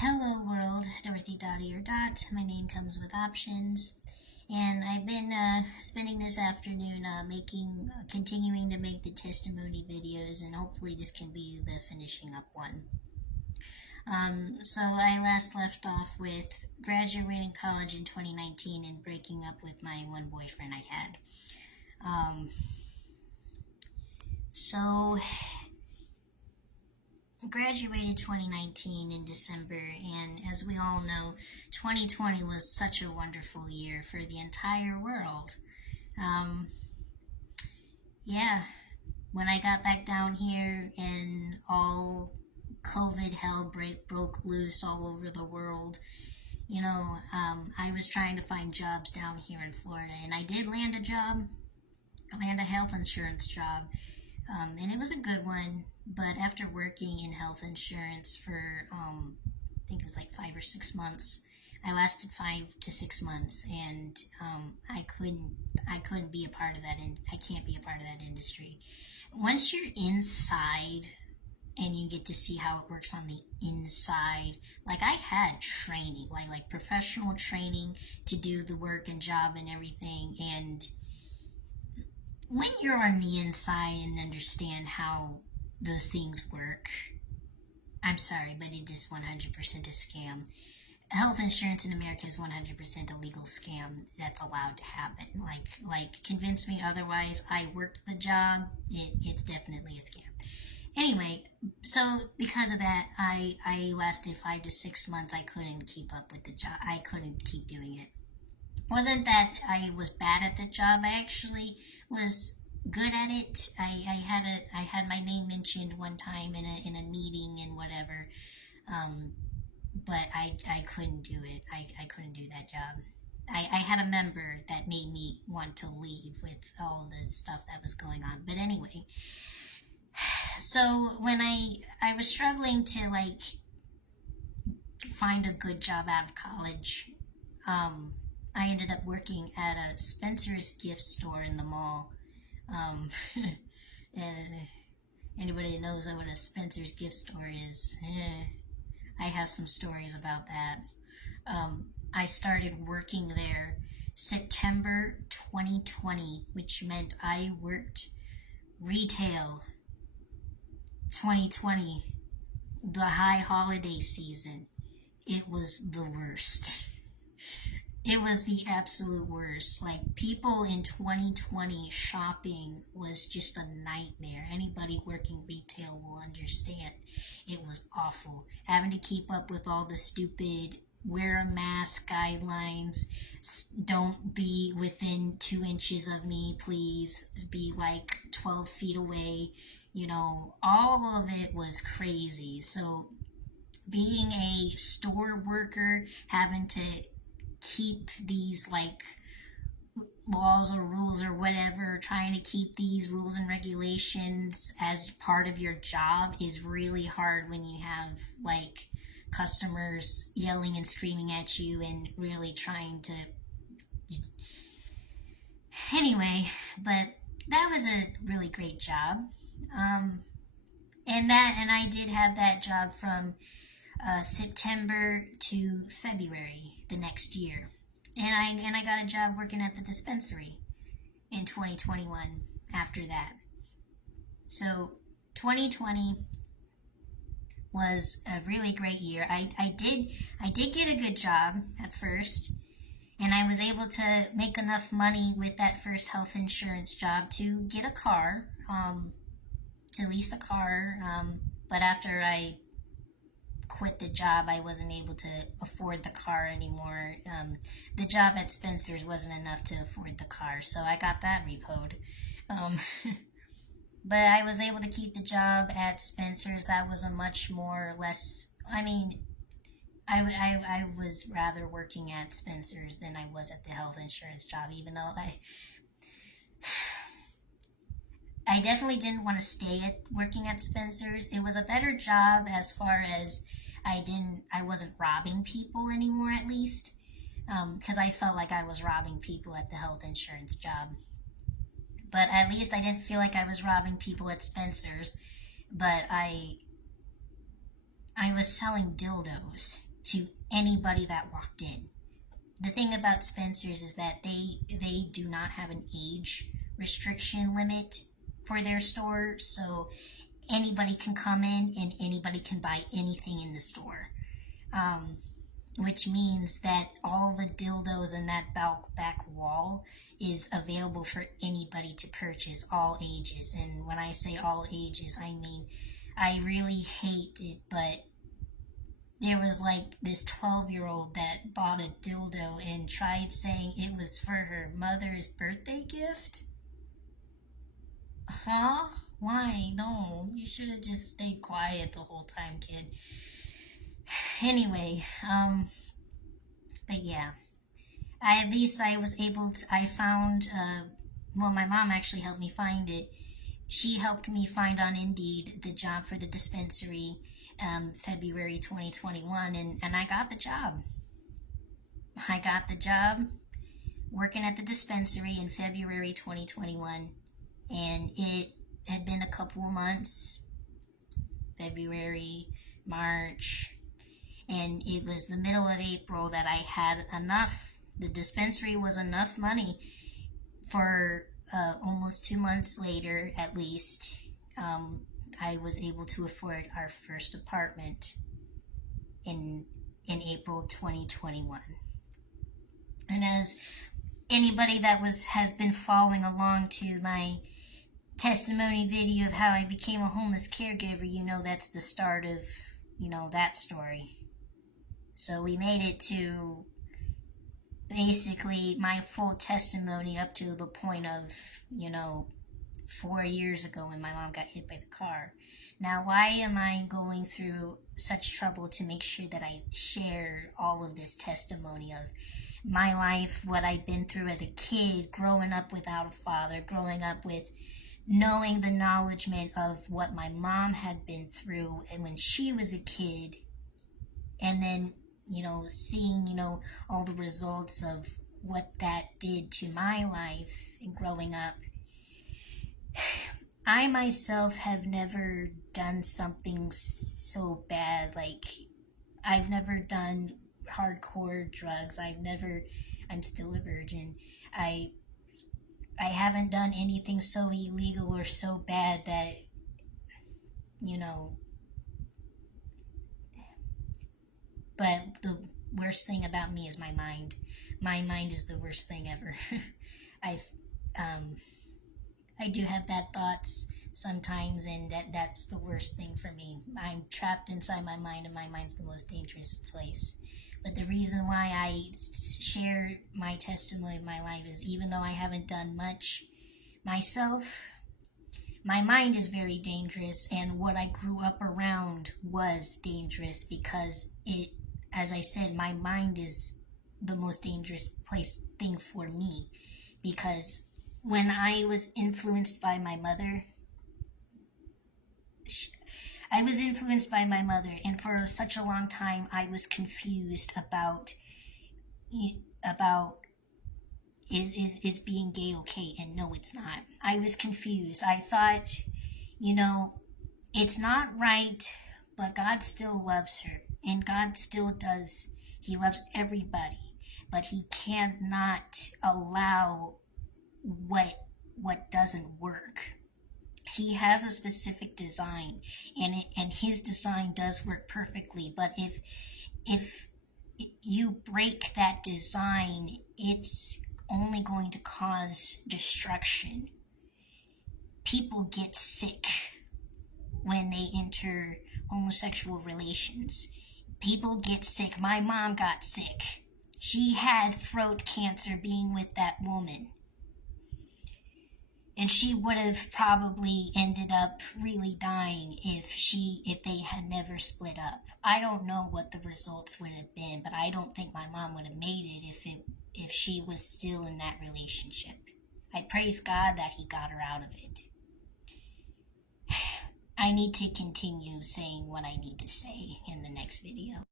Hello world, Dorothy Dot your Dot. My name comes with options, and I've been spending this afternoon continuing to make the testimony videos, and hopefully this can be the finishing up one. So I last left off with graduating college in 2019 and breaking up with my one boyfriend I had. So graduated 2019 in December, and as we all know, 2020 was such a wonderful year for the entire world. Yeah, when I got back down here and all COVID hell broke loose all over the world, I was trying to find jobs down here in Florida, and I did land a job. I landed a health insurance job, and it was a good one. But after working in health insurance for, I think it was like 5 or 6 months, I lasted 5 to 6 months, and I couldn't be a part of that, and I can't be a part of that industry. Once you're inside and you get to see how it works on the inside, like I had training, like professional training to do the work and job and everything, and when you're on the inside and understand how the things work, I'm sorry, but it is 100% a scam. Health insurance in America is 100% a legal scam that's allowed to happen. Like convince me otherwise. I worked the job. It's definitely a scam. Anyway, so because of that, I lasted 5 to 6 months. I couldn't keep up with the job. I couldn't keep doing it. Wasn't that I was bad at the job. I actually was good at it. I had my name mentioned one time in a meeting and whatever, but I couldn't do it. I couldn't do that job. I had a member that made me want to leave with all the stuff that was going on. But anyway, so when I was struggling to find a good job out of college, I ended up working at a Spencer's gift store in the mall. And anybody that knows what a Spencer's gift store is, I have some stories about that. I started working there September 2020, which meant I worked retail 2020, the high holiday season. It was the worst. It was the absolute worst. Like, people in 2020 shopping was just a nightmare. Anybody working retail will understand. It was awful. Having to keep up with all the stupid wear a mask guidelines. Don't be within 2 inches of me, please. Be like 12 feet away. All of it was crazy. So being a store worker, having to keep these laws or rules or whatever, trying to keep these rules and regulations as part of your job is really hard when you have customers yelling and screaming at you and really trying to but that was a really great job. And I did have that job from September to February the next year, and I got a job working at the dispensary in 2021 after that. So 2020 was a really great year. I did get a good job at first, and I was able to make enough money with that first health insurance job to get a car, to lease a car. But after I quit the job, I wasn't able to afford the car anymore. The job at Spencer's wasn't enough to afford the car, so I got that repoed. But I was able to keep the job at Spencer's. That was a much more less, I was rather working at Spencer's than I was at the health insurance job, even though I definitely didn't want to stay working at Spencer's. It was a better job as far as I wasn't robbing people anymore, at least, because I felt like I was robbing people at the health insurance job. But at least I didn't feel like I was robbing people at Spencer's. But I was selling dildos. to anybody that walked in. The thing about Spencer's is that they do not have an age restriction limit for their store, so anybody can come in and anybody can buy anything in the store. Which means that all the dildos in that back wall is available for anybody to purchase, all ages. And when I say all ages, I mean, I really hate it, but there was like this 12-year-old that bought a dildo and tried saying it was for her mother's birthday gift. Huh? Why? No, you should have just stayed quiet the whole time, kid. Anyway, but yeah, at least I was able to, I found, well, my mom actually helped me find it. She helped me find on Indeed the job for the dispensary, February 2021, and I got the job. I got the job working at the dispensary in February 2021, and it had been a couple of months, February, March, and it was the middle of April that I had enough. The dispensary was enough money for almost 2 months later, at least. I was able to afford our first apartment in April 2021. And as anybody that has been following along to my testimony video of how I became a homeless caregiver, you know that's the start of, that story. So we made it to basically my full testimony up to the point of, 4 years ago when my mom got hit by the car. Now, why am I going through such trouble to make sure that I share all of this testimony of my life, what I've been through as a kid, growing up without a father, growing up with knowing the acknowledgement of what my mom had been through and when she was a kid, and then seeing, all the results of what that did to my life and growing up. I myself have never done something so bad. Like, I've never done hardcore drugs. I'm still a virgin. I haven't done anything so illegal or so bad that, but the worst thing about me is my mind. My mind is the worst thing ever. I do have bad thoughts sometimes, and that's the worst thing for me. I'm trapped inside my mind, and my mind's the most dangerous place. But the reason why I share my testimony of my life is, even though I haven't done much myself, my mind is very dangerous, and what I grew up around was dangerous because it, as I said, my mind is the most dangerous thing for me, because when I was influenced by my mother, and for such a long time I was confused about is being gay okay? And no, it's not. I was confused. I thought, it's not right, but God still loves her, and God still does. He loves everybody, but he cannot allow what doesn't work. He has a specific design, and his design does work perfectly. But if you break that design, it's only going to cause destruction. People get sick when they enter homosexual relations. People get sick. My mom got sick. She had throat cancer being with that woman. And she would have probably ended up really dying if they had never split up. I don't know what the results would have been, but I don't think my mom would have made it if she was still in that relationship. I praise God that he got her out of it. I need to continue saying what I need to say in the next video.